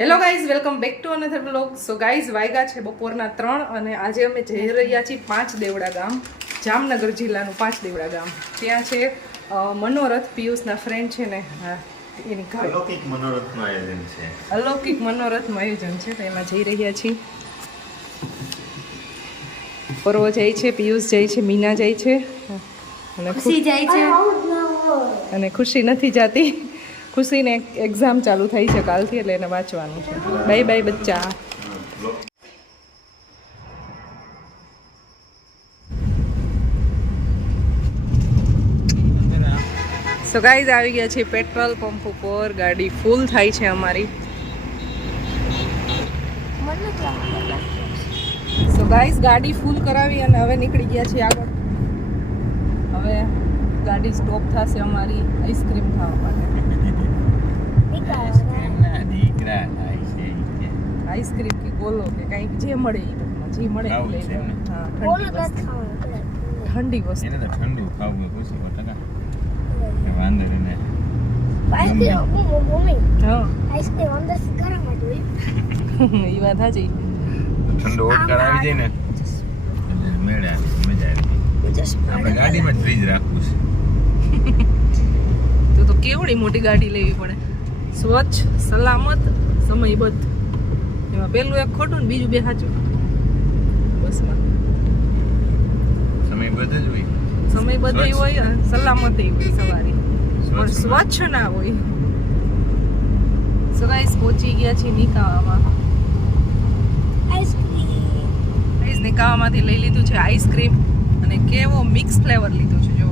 Hello guys welcome back to another blog so guys વાયગા છે બપોરના ત્રણ અને આજે અમે જઈ રહ્યા છીએ પાંચ દેવડા ગામ જામનગર જિલ્લાનું પાંચ દેવડા ગામ. ત્યાં છે મનોરથ પિયુષના ફ્રેન્ડ છે ને હા એની અલૌકિક મનોરથનું આયોજન છે. અલૌકિક મનોરથનું આયોજન છે તો એમાં જઈ રહ્યા છીએ. પર્વ જાય છે પિયુષ જાય છે મીના જાય છે. અને ખુશી જાય છે. અને ખુશી નથી જાતી. ખુશીને એક્ઝામ ચાલુ થઈ છે કાલથી એટલે એને વાંચવાનું છે. બાય બાય બચ્ચા. સો ગાઈઝ આવી ગયા છે પેટ્રોલ પંપ ઉપર. ગાડી ફૂલ થાય છે અમારી. સો ગાડી ફૂલ કરાવી અને હવે નીકળી ગયા છીએ આગળ. હવે ગાડી સ્ટોપ થશે અમારી આઈસ્ક્રીમ ખાવા માટે. આઈસ્ક્રીમ કે ગોલો કે કંઈક જે મળે એ જે મળે એ લઈ. હા ઠંડી વસ્તુ. એને તો ઠંડુ ખાવું પૂછી ટકા. વાંધો ને. હા એ વાત સાચી. ઠંડુ ઓટકાર આવી જાય ને. એટલે મજા આવી. આપણે ગાડીમાં ફ્રીજ રાખવું છે. તો તો કેવડી મોટી ગાડી લેવી પડે. સ્વચ્છ સલામત સમયબદ્ધ. એમાં પેલું એક ખોટું ને બીજું બે સાચું. બસમાં સમય બધો જ હોય. સમયબદ્ધ. હોય સલામત હોય સવારી. પણ સ્વચ્છ ના હોય. સો પહોંચી ગયા છે નિકાવામાં. નિકાવામાંથી લઈ લીધું છે આઈસ્ક્રીમ અને કેવો મિક્સ ફ્લેવર લીધું છે જો.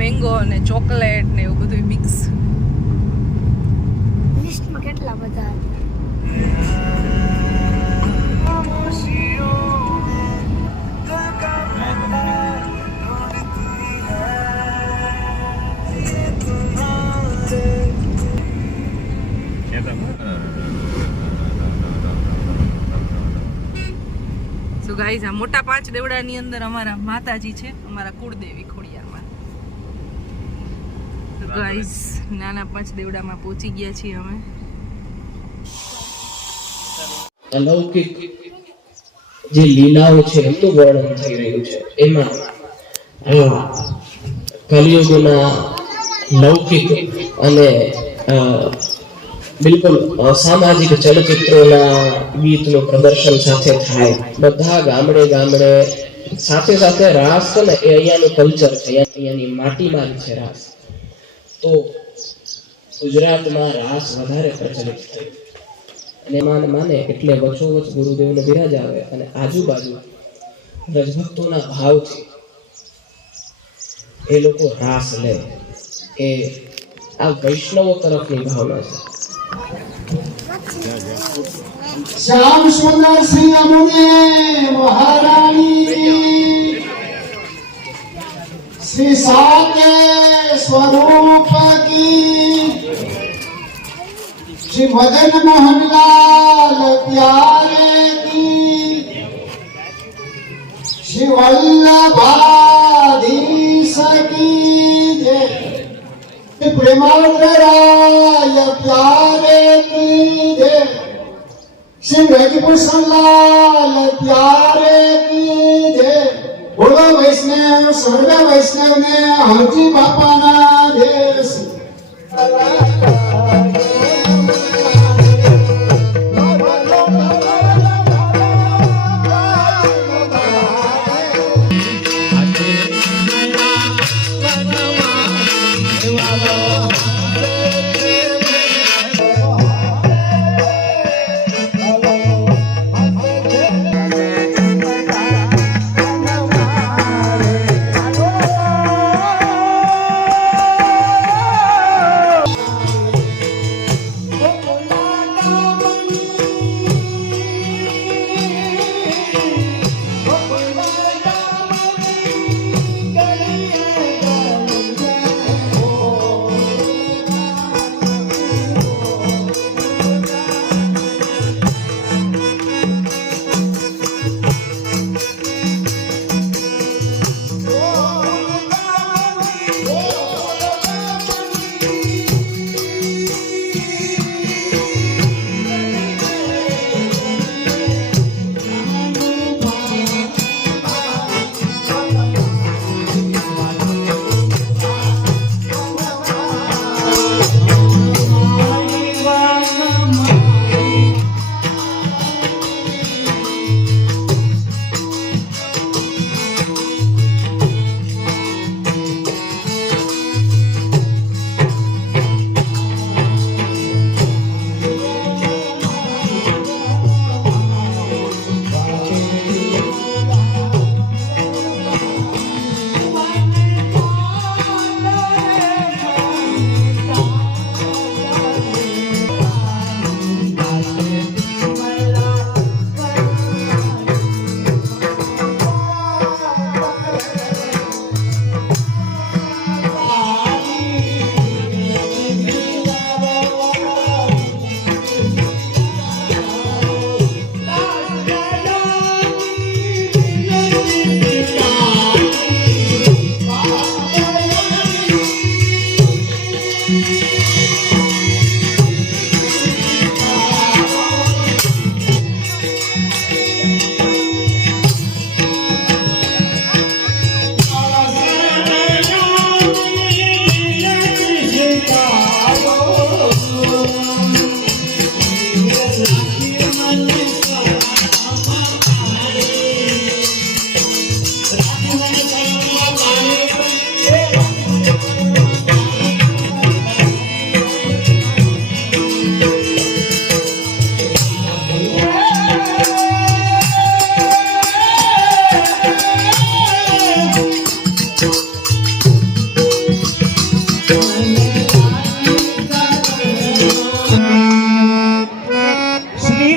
મેંગો અને ચોકલેટ ને એવું બધું મિક્સ કેટલા બધા તો મોટા પાંચ દેવડાની અંદર અમારા માતાજી છે, અમારા કુળદેવી ખોડિયારમાં. તો ગાઈસ નાના પાંચ દેવડામાં પહોંચી ગયા છીએ અમે. અલૌકિક જે લીલાઓ છે એમનું વર્ણન થઈ રહ્યું છે. એમાં કલિયુગના લૌકિક અને બિલકુલ અસામાજિક ચલચિત્રોના ગીતનું પ્રદર્શન સાથે થાય. બધા ગામડે ગામડે સાથે સાથે રાસ છે ને એ અહીંયાનું કલ્ચર છે અહીંયાની માટીમાં છે રાસ. તો ગુજરાતમાં રાસ વધારે પ્રચલિત થયું અને માન માને એટલે વચોવચ ગુરુદેવને બિરાજ આવે અને આજુબાજુ રજભક્તોના ભાવથી એ લોકો રાસ લે. એ આ વૈષ્ણવો તરફની ભાવના છે. શ્યામ સુંદર સિંહ અમુને મહારાણી. શ્રી સાતે સ્વરૂપ કી. શ્રી ભજન મોહનલાલ પ્યારે કી. શ્રી વલ્લભાધીશ કી જય પ્રેમાગ્રરાય પ્યારે કી જય શ્રી વેદભૂષણલાલ પ્યારે કી જય બોલો વૈષ્ણવ, સર્વ વૈષ્ણવને હરજી બાપાના જય શ્રી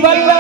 জীবন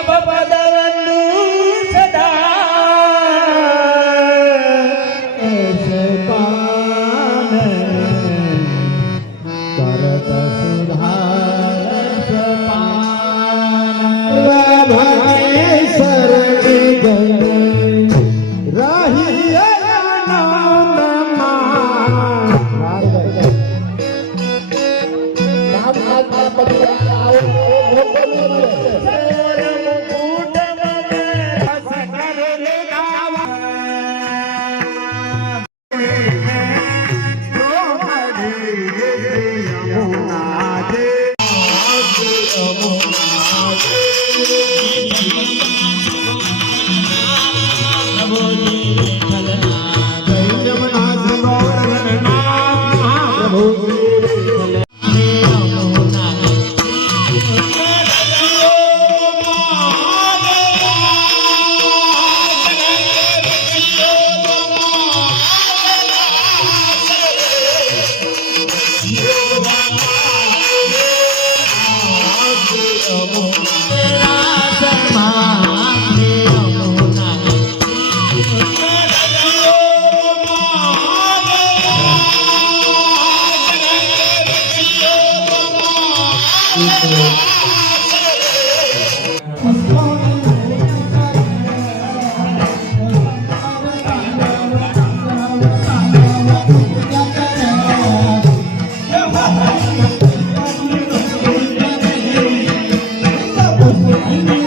જો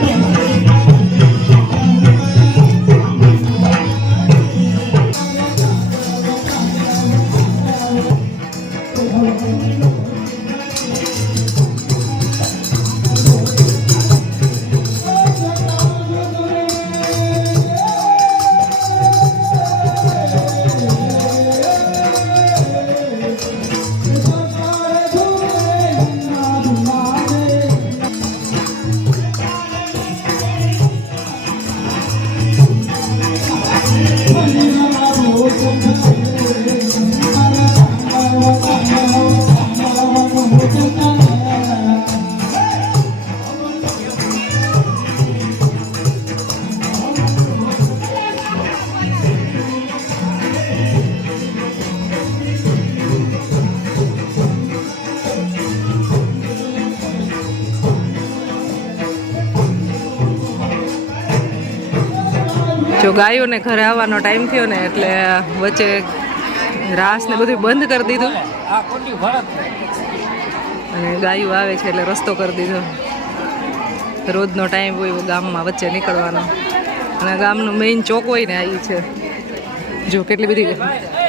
ગાયોને ઘરે આવવાનો ટાઈમ થયો ને એટલે વચ્ચે રાસ ને બધું બંધ કરી દીધું. અને ગાયો આવે છે એટલે રસ્તો કરી દીધો. રોજનો ટાઈમ હોય ગામમાં વચ્ચે નીકળવાનો. અને ગામનું મેઇન ચોક હોય ને આ છે. જો કેટલી બધી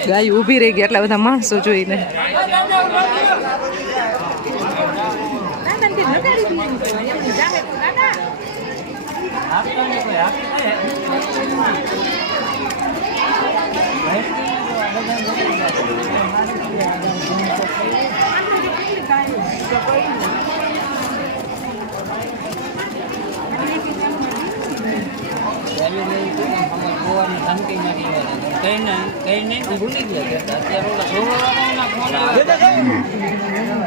ગાયો ઊભી રહી ગઈ એટલા બધા માણસો જોઈને. કઈ નહીં કઈ નહીં ભૂલી ગયા અત્યારે ઓલા છોકરા ફોન આવે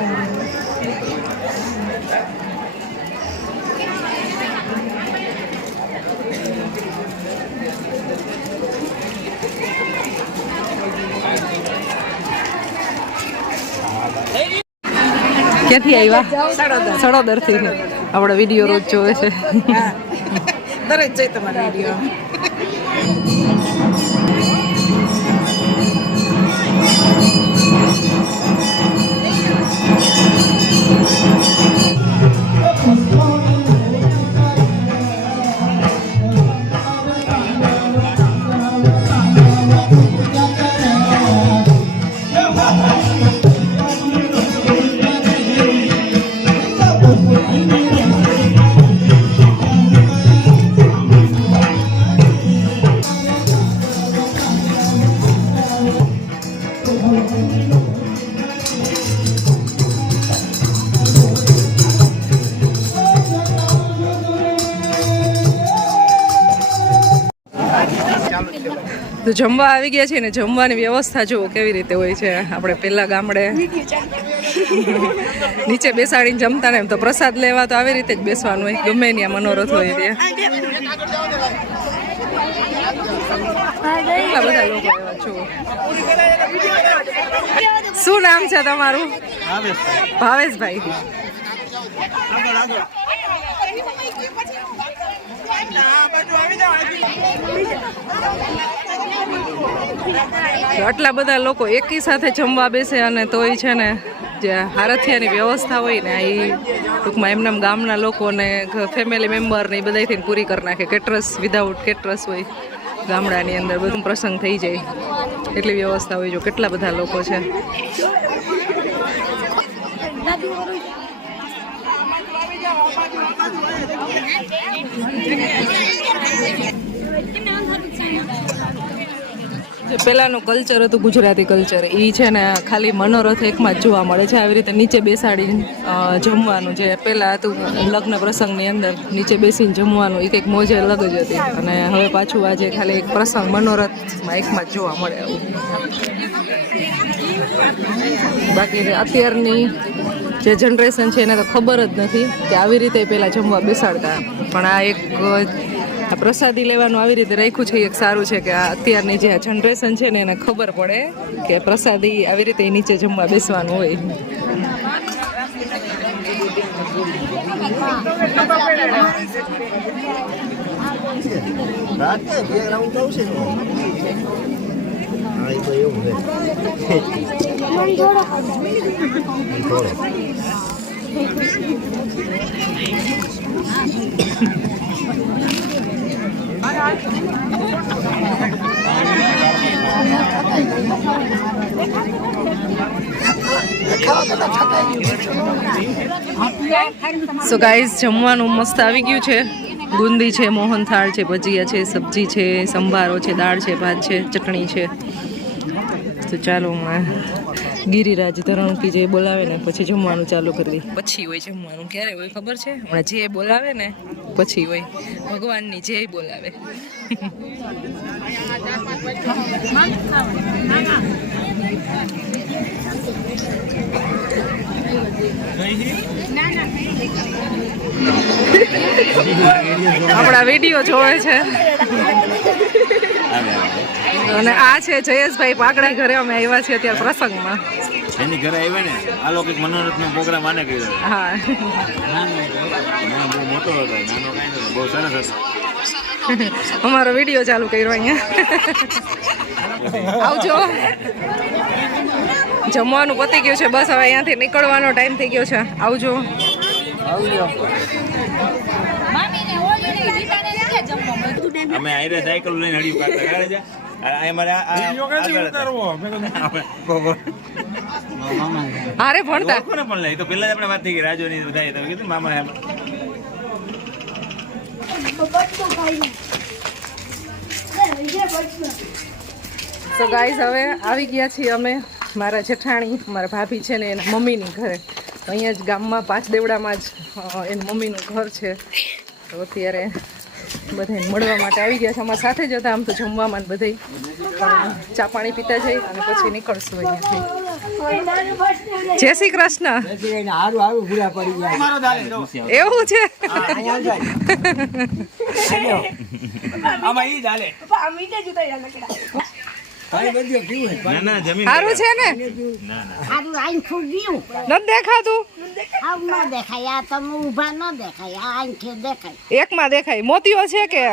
ક્યાંથી આવ્યા સડોદરથી આપણે વીડિયો રોજ જોવે છે. દરેક જોઈ તમારો વીડિયો તો જમવા આવી ગયા છે ને જમવાની વ્યવસ્થા જુઓ કેવી રીતે હોય છે. આપણે પેલા ગામડે નીચે બેસાડીને જમતા ને એમ તો પ્રસાદ લેવા તો આવી રીતે જ બેસવાનું હોય. ગમે ત્યાં મનોરથ હોય ત્યાં. બધા લોકો શું નામ છે તમારું? ભાવેશભાઈ. તો આટલા બધા લોકો એકી સાથે જમવા બેસે અને તોય છે ને જે હારથિયાની વ્યવસ્થા હોય ને એ ટૂંકમાં એમના ગામના લોકોને ફેમિલી મેમ્બર ને એ બધાથી પૂરી કરી નાખે. કેટરસ વિધાઉટ કેટરસ હોય, ગામડાની અંદર બધું પ્રસંગ થઈ જાય. એટલી વ્યવસ્થા હોય જો કેટલા બધા લોકો છે. જે પહેલાંનું કલ્ચર હતું, ગુજરાતી કલ્ચર એ છે ને ખાલી મનોરથ એકમાં જ જોવા મળે છે. આવી રીતે નીચે બેસાડીને જમવાનું જે પહેલાં હતું, લગ્ન પ્રસંગની અંદર નીચે બેસીને જમવાનું એ કંઈક મોજે અલગ જ હતી. અને હવે પાછું આજે ખાલી એક પ્રસંગ મનોરથમાં એકમાં જ જોવા મળે એવું. બાકી અત્યારની જે જનરેશન છે, એને તો ખબર જ નથી કે આવી રીતે પહેલાં જમવા બેસાડતા. પણ આ એક પ્રસાદી લેવાનું આવી રીતે રાખ્યું છે એક સારું છે કે અત્યારની જે આ જનરેશન છે ને એને ખબર પડે કે પ્રસાદી આવી રીતે નીચે જમવા બેસવાનું હોય. સો ગાઈઝ જમવાનું મસ્ત આવી ગયું છે. ગુંદી છે, મોહનથાળ છે, ભજીયા છે, સબ્જી છે, સંભારો છે, દાળ છે, ભાત છે, ચટણી છે. તો ચાલો હમણાં ગિરિરાજ ધરણકી જે બોલાવે ને, પછી જમવાનું ચાલુ કરી દે. પછી હોય જમવાનું. ક્યારે હોય ખબર છે? હમણાં જે બોલાવે ને, પછી હોય. ભગવાનની જે બોલાવે. આપણા વીડિયો જોવે છે. અને આ છે જયેશભાઈ પાકડા ઘરે અમે આવ્યા છીએ અત્યારે પ્રસંગમાં. એની ઘરે આવ્યા ને આ લોકો મનોરંજન પ્રોગ્રામ આને કર્યો હા. બહુ મોટો હતો નાનો કાંઈ બહુ સરસ હતો. અમારો વીડિયો ચાલુ કર્યો અહીંયા. આવજો. જમવાનું પતી ગયું છે બસ હવે અહીંયાથી નીકળવાનો ટાઈમ થઈ ગયો છે. આવજો. અમે આયરે સાયકલ લઈને હળિયું કાઢતા જા. હારે ભણતા? ને પણ લઈ. તો પેલા જ આપણે વાત થઈ ગઈ રાજોની બધાએ. તમે કીધું મામા એમ. તો ગાઈઝ હવે આવી ગયા છીએ અમે. મારા જેઠાણી મારા ભાભી છે ને એના મમ્મીની ઘરે. અહીંયા જ ગામમાં પાંચ દેવડામાં જ એની મમ્મીનું ઘર છે. તો અત્યારે બધાને મળવા માટે આવી ગયા છે. અમારા સાથે જ હતા આમ તો જમવામાં ને બધે. ચા પાણી પીતા જઈ અને પછી નીકળશું અહીંયાથી. જય શ્રી કૃષ્ણ. એવું છે? ના ના જમીન સારું છે ને? સારું આઈન ફૂગ્યું નથી દેખાતું? આવ ન દેખાય આ તમે ઊભા ન દેખાય આ આંખે દેખાય. એકમાં દેખાય. મોતીઓ છે કે?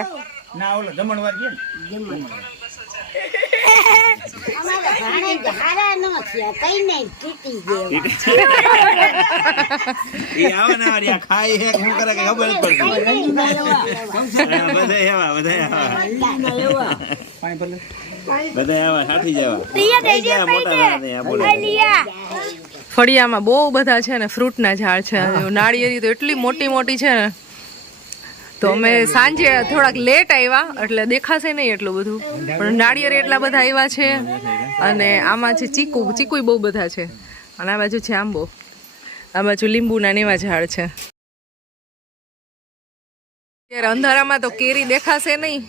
ના ઓલો જમણવાર છે ને. અમારે ઘણે ધારા ન થયા કઈ નહીં તૂટી ગયો એ આવે ને રહ્યા ખાય હે શું કરે કે ખબર જ પડતી હા, બધાય આવા બધાય આવા બધાય આવા સાથી જ આવા કઈ ગયા મોટા થયા ને આ બોલે. ફળિયામાં બહુ બધા છે ને ફ્રૂટના ઝાડ છે. નાળિયેરી તો એટલી મોટી મોટી છે ને. તો અમે સાંજે થોડાક લેટ આવ્યા એટલે દેખાશે નહીં એટલું બધું. પણ નાળિયેર એટલા બધા આવ્યા છે અને આમાં છે ચીકુ ચીકુય બહુ બધા છે. અને આ બાજુ છે આંબો. આ બાજુ લીંબુના નેવા ઝાડ છે. અત્યારે અંધારામાં તો કેરી દેખાશે નહીં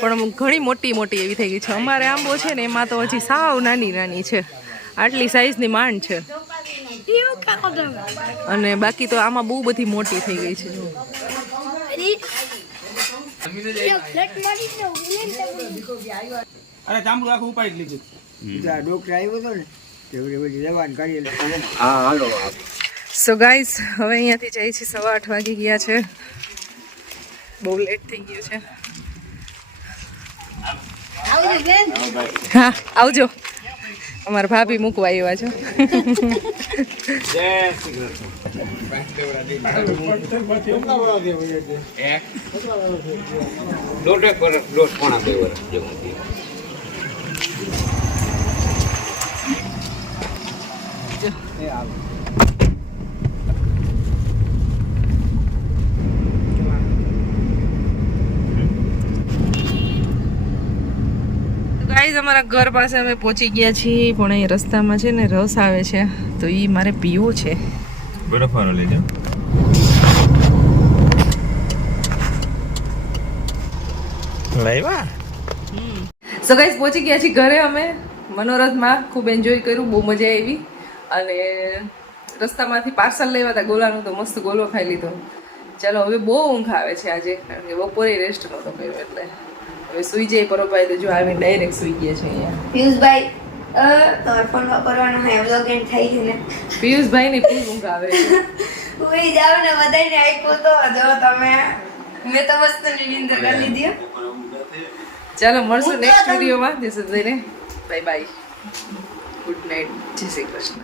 પણ ઘણી મોટી મોટી એવી થઈ ગઈ છે. અમારે આંબો છે ને એમાં તો હજી સાવ નાની નાની છે. આટલી સાઈઝની માંડ છે. અને બાકી તો આમાં બહુ બધી મોટી થઈ ગઈ છે. સો ગાઈઝ હવે અહીંયાથી જઈ છીએ સવા આઠ વાગી ગયા છે. બહુ લેટ થઈ ગયું છે. હા, આવજો. અમારા ભાભી મૂકવા આવ્યા છો. ગાઈઝ અમારા ઘર પાસે અમે પહોંચી ગયા છીએ, પણ એ રસ્તામાં છે ને રસ આવે છે. તો એ મારે પીવો છે. બરફવાળો લેજો લાવ્યા સો ગાઈઝ પહોંચી ગયા છીએ ઘરે અમે. મનોરથમાં ખૂબ એન્જોય કર્યું બહુ મજા આવી. અને રસ્તામાંથી પાર્સલ લેવા હતા ગોલાનું તો મસ્ત ગોલો ખાઈ લીધો. ચાલો હવે બહુ ઊંઘ આવે છે આજે કારણ કે બપોરે રેસ્ટ નહોતો કર્યો એટલે. હવે સુઈ જાય પરોભાઈ તો જો આવીને ડાયરેક્ટ સુઈ ગયા છે અહીંયા. પિયુષભાઈ તમારો ફોન વાપરવાનો હોય વ્લોગ એન્ડ થઈ ગયું ને. પિયુષભાઈની ફૂલ ઊંઘ આવે હું જાવ ને બધાને આપ્યો તો જો તમે મેં તો મસ્ત નિંદર કરી લીધી ચાલો મળશું નેક્સ્ટ વિડીયોમાં સદઈને બાય બાય ગુડ નાઇટ જય શ્રી કૃષ્ણ.